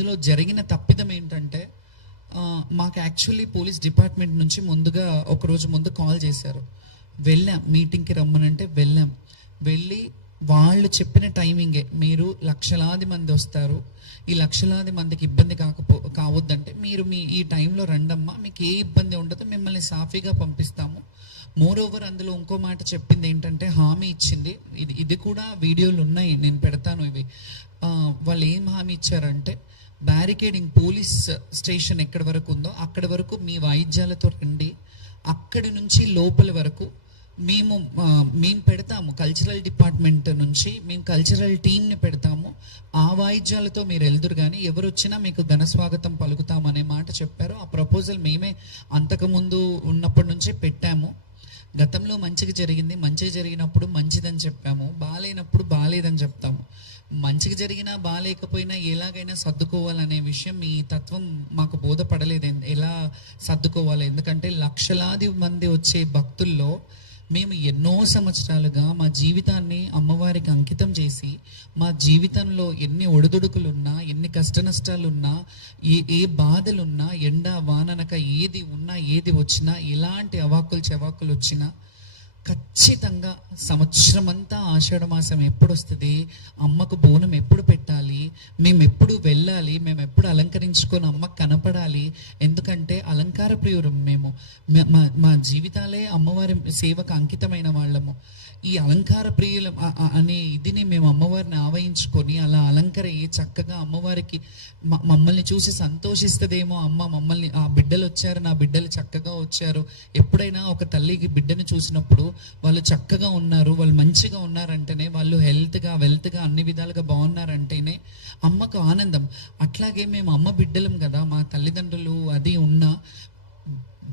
ఇందులో జరిగిన తప్పిదం ఏంటంటే మాకు యాక్చువల్లీ పోలీస్ డిపార్ట్మెంట్ నుంచి ముందుగా ఒకరోజు ముందు కాల్ చేశారు. వెళ్ళాం, మీటింగ్కి రమ్మనంటే వెళ్ళి వాళ్ళు చెప్పిన టైమింగే, మీరు లక్షలాది మంది వస్తారు, ఈ లక్షలాది మందికి ఇబ్బంది కావద్దంటే మీరు ఈ టైంలో రండమ్మా, మీకు ఏ ఇబ్బంది ఉండదు, మిమ్మల్ని సాఫీగా పంపిస్తాము. మోరోవర్ అందులో ఇంకో మాట చెప్పింది ఏంటంటే, హామీ ఇచ్చింది, ఇది కూడా వీడియోలు ఉన్నాయి, నేను పెడతాను ఇవి. వాళ్ళు ఏం హామీ ఇచ్చారంటే, బ్యారికేడింగ్ పోలీస్ స్టేషన్ ఎక్కడి వరకు ఉందో అక్కడి వరకు మీ వాయిద్యాలతో రండి, అక్కడి నుంచి లోపల వరకు మేము పెడతాము. కల్చరల్ డిపార్ట్మెంట్ నుంచి మేము కల్చరల్ టీమ్ని పెడతాము, ఆ వాయిద్యాలతో మీరు వెళ్దురు కానీ ఎవరు వచ్చినా మీకు ఘన స్వాగతం పలుకుతాం అనే మాట చెప్పారు. ఆ ప్రపోజల్ మేమే అంతకుముందు ఉన్నప్పటి నుంచే పెట్టాము. గతంలో మంచిగా జరిగినప్పుడు మంచిదని చెప్పాము, బాగాలేనప్పుడు బాగాలేదని చెప్తాము. మంచిగా జరిగినా బాగాలేకపోయినా ఎలాగైనా సర్దుకోవాలనే విషయం ఈ తత్వం మాకు బోధపడలేదు, ఎలా సర్దుకోవాలి. ఎందుకంటే లక్షలాది మంది వచ్చే భక్తుల్లో మేము ఎన్నో సంవత్సరాలుగా మా జీవితాన్ని అమ్మవారికి అంకితం చేసి, మా జీవితంలో ఎన్ని ఒడిదుడుకులున్నా, ఎన్ని కష్ట నష్టాలున్నా, ఏ బాధలున్నా, ఎండ వాననక ఏది ఉన్నా, ఏది వచ్చినా, ఎలాంటి అవాక్కులు చెవాకులు వచ్చినా ఖచ్చితంగా సంవత్సరం అంతా ఆషాఢ మాసం ఎప్పుడు వస్తుంది, అమ్మకు బోనం ఎప్పుడు పెట్టాలి, మేము ఎప్పుడు వెళ్ళాలి, మేము ఎప్పుడు అలంకరించుకొని అమ్మకు కనపడాలి. ఎందుకంటే అలంకార ప్రియురం మేము, మా జీవితాలే అమ్మవారి సేవకు అంకితమైన వాళ్ళము. ఈ అలంకార ప్రియులం అనే ఇదిని మేము అమ్మవారిని ఆవహించుకొని అలా అలంకరయ్యి చక్కగా అమ్మవారికి మమ్మల్ని చూసి సంతోషిస్తుందేమో, అమ్మ మమ్మల్ని, ఆ బిడ్డలు వచ్చారు, నా బిడ్డలు చక్కగా వచ్చారు. ఎప్పుడైనా ఒక తల్లికి బిడ్డను చూసినప్పుడు వాళ్ళు చక్కగా ఉన్నారు, వాళ్ళు మంచిగా ఉన్నారంటేనే, వాళ్ళు హెల్త్గా వెల్త్గా అన్ని విధాలుగా బాగున్నారంటేనే అమ్మకు ఆనందం. అట్లాగే మేము అమ్మ బిడ్డలం కదా, మా తల్లిదండ్రులు అది ఉన్నా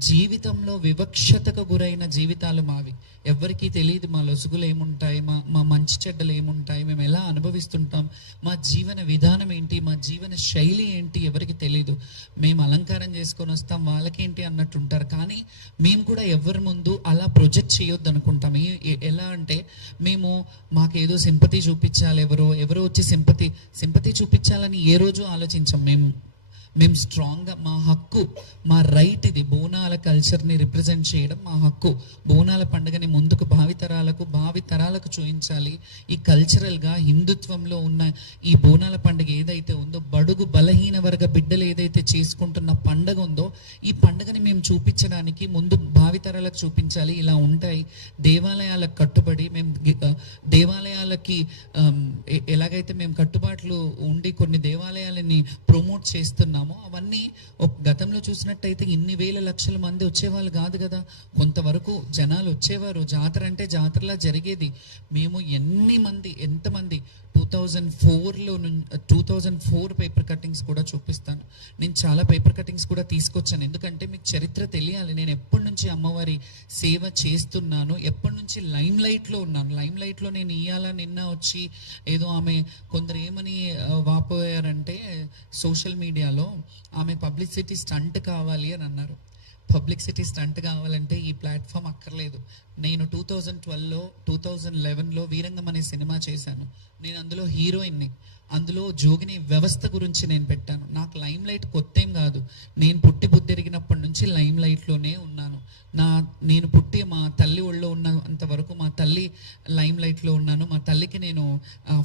జీవితంలో వివక్షతకు గురైన జీవితాలు మావి. ఎవరికీ తెలియదు మా లొసుగులు ఏముంటాయి, మా మంచి చెడ్డలు ఏముంటాయి, మేము ఎలా అనుభవిస్తుంటాం, మా జీవన విధానం ఏంటి, మా జీవన శైలి ఏంటి ఎవరికి తెలియదు. మేము అలంకారం చేసుకొని వస్తాం, వాళ్ళకేంటి అన్నట్టు ఉంటారు. కానీ మేము కూడా ఎవరి ముందు అలా ప్రొజెక్ట్ చేయొద్దు అనుకుంటాం. ఎలా అంటే, మాకేదో సింపతి చూపించాలి, ఎవరో వచ్చి సింపతి చూపించాలని ఏ రోజు ఆలోచించాం. మేము స్ట్రాంగ్గా, మా హక్కు, మా రైట్ ఇది, బోనాల కల్చర్ని రిప్రజెంట్ చేయడం మా హక్కు. బోనాల పండుగని ముందుకు భావితరాలకు చూపించాలి. ఈ కల్చరల్గా హిందుత్వంలో ఉన్న ఈ బోనాల పండుగ ఏదైతే ఉందో, బడుగు బలహీన వర్గ బిడ్డలు ఏదైతే చేసుకుంటున్న పండుగ ఉందో, ఈ పండుగని మేము చూపించడానికి ముందు భావితరాలకు చూపించాలి. ఇలా ఉంటాయి దేవాలయాలకు కట్టుబడి, మేము దేవాలయాలకి ఎలాగైతే మేము కట్టుబాట్లు ఉండి కొన్ని దేవాలయాలని ప్రమోట్ చేస్తున్నాము, అవన్నీ గతంలో చూసినట్టయితే ఇన్ని వేల లక్షల మంది వచ్చేవాళ్ళు కాదు కదా. కొంతవరకు జనాలు వచ్చేవారు, జాతర అంటే జాతరలా జరిగేది. మేము ఎంతమంది 2004 పేపర్ కటింగ్స్ కూడా చూపిస్తాను. నేను చాలా పేపర్ కటింగ్స్ కూడా తీసుకొచ్చాను, ఎందుకంటే మీకు చరిత్ర తెలియాలి. నేను ఎప్పటి నుంచి అమ్మవారి సేవ చేస్తున్నాను, ఎప్పటి నుంచి లైమ్ లైట్లో ఉన్నాను. లైమ్ లైట్లో నేను నిన్న వచ్చి ఏదో ఆమె కొందరు ఏమని వాపోయారంటే సోషల్ మీడియాలో, ఆమె పబ్లిసిటీ స్టంట్ కావాలి అని అన్నారు. పబ్లిసిటీ స్టంట్ కావాలంటే ఈ ప్లాట్ఫామ్ అక్కర్లేదు. నేను 2012లో 2011లో వీరంగం అనే సినిమా చేశాను. నేను అందులో హీరోయిన్ని. అందులో జోగిని వ్యవస్థ గురించి నేను పెట్టాను. నాకు లైమ్ లైట్ కొత్త ఏం కాదు, నేను పుట్టి బుద్ధిరిగినప్పటి నుంచి లైమ్ లైట్లోనే ఉన్నాను. నేను పుట్టి మా తల్లి ఒళ్ళో ఉన్నంత వరకు మా తల్లి లైమ్ లైట్లో ఉన్నాను. మా తల్లికి నేను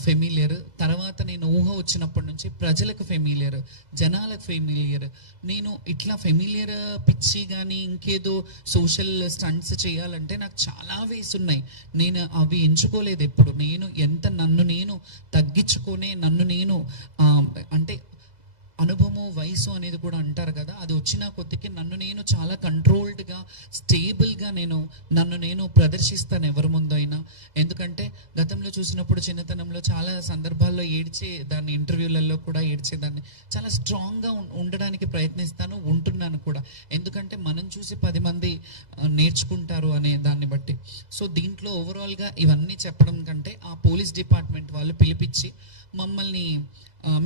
ఫెమిలియర్. తర్వాత నేను ఊహ వచ్చినప్పటి నుంచి ప్రజలకు ఫెమిలియర్, జనాలకు ఫెమిలియర్. నేను ఇట్లా ఫెమిలియర్ పిచ్చి కానీ ఇంకేదో సోషల్ స్టంట్స్ చేయాలంటే నాకు చాలా వేస్ ఉన్నాయి. నేను అవి ఎంచుకోలేదు ఎప్పుడు. నన్ను నేను తగ్గించుకొని, నన్ను నేను అంటే అనుభవము వయసు అనేది కూడా అంటారు కదా, అది వచ్చిన కొద్దికి నన్ను నేను చాలా కంట్రోల్డ్గా, స్టేబుల్గా నన్ను నేను ప్రదర్శిస్తాను ఎవరి ముందు అయినా. ఎందుకంటే గతంలో చూసినప్పుడు చిన్నతనంలో చాలా సందర్భాల్లో ఏడ్చేదాన్ని, ఇంటర్వ్యూలలో కూడా ఏడ్చేదాన్ని. చాలా స్ట్రాంగ్గా ఉండడానికి ప్రయత్నిస్తాను, ఉంటున్నాను కూడా. ఎందుకంటే మనం చూసి 10 మంది నేర్చుకుంటారు అనే దాన్ని బట్టి. సో దీంట్లో ఓవరాల్గా ఇవన్నీ చెప్పడం కంటే, ఆ పోలీస్ డిపార్ట్మెంట్ వాళ్ళు పిలిపించి మమ్మల్ని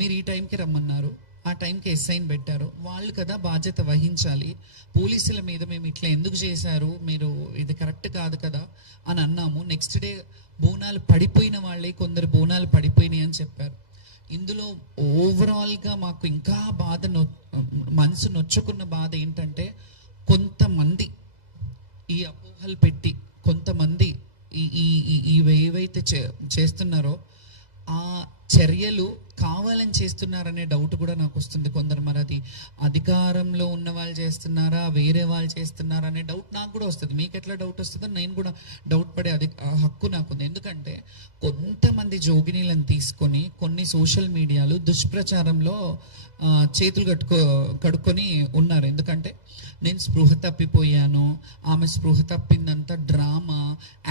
మీరు ఈ టైంకి రమ్మన్నారు, ఆ టైంకి ఎస్ఐని పెట్టారు, వాళ్ళు కదా బాధ్యత వహించాలి. పోలీసుల మీద మేము ఇట్లా ఎందుకు చేశారు, మీరు ఇది కరెక్ట్ కాదు కదా అని అన్నాము. నెక్స్ట్ డే బోనాలు పడిపోయిన వాళ్ళే కొందరు బోనాలు పడిపోయినాయి అని చెప్పారు. ఇందులో ఓవరాల్గా మాకు ఇంకా మనసు నొచ్చుకున్న బాధ ఏంటంటే, కొంతమంది ఈ అపోహలు పెట్టి కొంతమంది ఏవైతే చేస్తున్నారో ఆ చర్యలు కావాలని చేస్తున్నారనే డౌట్ కూడా నాకు వస్తుంది. కొందరు మరి అది అధికారంలో ఉన్న వాళ్ళు చేస్తున్నారా, వేరే వాళ్ళు చేస్తున్నారా అనే డౌట్ నాకు కూడా వస్తుంది. మీకు ఎట్లా డౌట్ వస్తుందో నేను కూడా డౌట్ పడే హక్కు నాకుంది. ఎందుకంటే కొంతమంది జోగినీలను తీసుకొని కొన్ని సోషల్ మీడియాలు దుష్ప్రచారంలో చేతులు కడుక్కొని ఉన్నారు. ఎందుకంటే నేను స్పృహ తప్పిపోయాను, ఆమె స్పృహ తప్పిందంతా డ్రామా,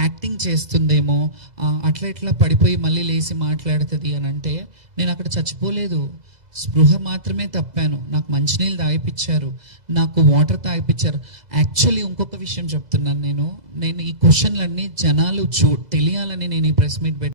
యాక్టింగ్ చేస్తుందేమో, అట్లా ఇట్లా పడిపోయి మళ్ళీ లేచి మాట్లాడుతుంది అని అంటే, నేను అక్కడ చచ్చిపోలేదు, స్పృహ మాత్రమే తప్పాను. నాకు మంచినీళ్ళు తాగిపించారు, నాకు వాటర్ తాగిపించారు. యాక్చువల్లీ ఇంకొక విషయం చెప్తున్నాను, నేను ఈ క్వశ్చన్లన్నీ జనాలు తెలియాలని నేను ఈ ప్రెస్ మీట్